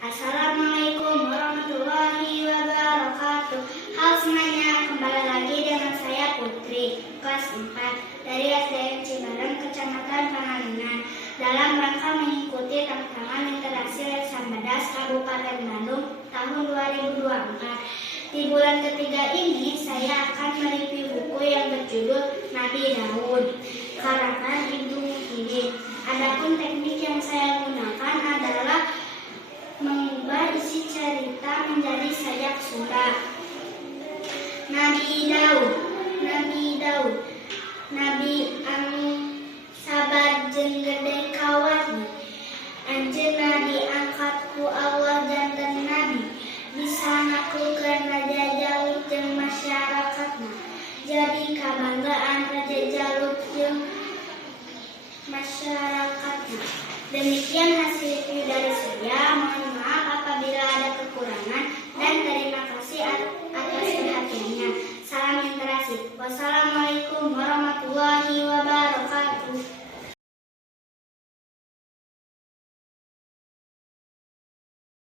Assalamualaikum warahmatullahi wabarakatuh. Halo semuanya, kembali lagi dengan saya Putri, kelas 4 dari SDN Cibareng, Kecamatan Pangalengan, dalam rangka mengikuti tantangan interaksi Leksambadas Kabupaten Bandung tahun 2024. Di bulan ketiga ini, saya akan mereview buku yang berjudul Nabi Daud, karangan Ibnu Muhyiddin. Adapun teknik yang saya gunakan adalah mengubah isi cerita menjadi sajak Sunda. Nabi Daud, Nabi anu sabar jeung gede kawatna, anjeunna diangkat ku Allah janten nabi, bisa naklukkeun Raja Jalut jeung masyarakatna. Jadi kabanggaan Raja Jalut jeung masyarakatnya. Demikian hasil review dari saya. Mohon maaf apabila ada kekurangan dan terima kasih atas perhatiannya. Salam interaksi. Wassalamualaikum.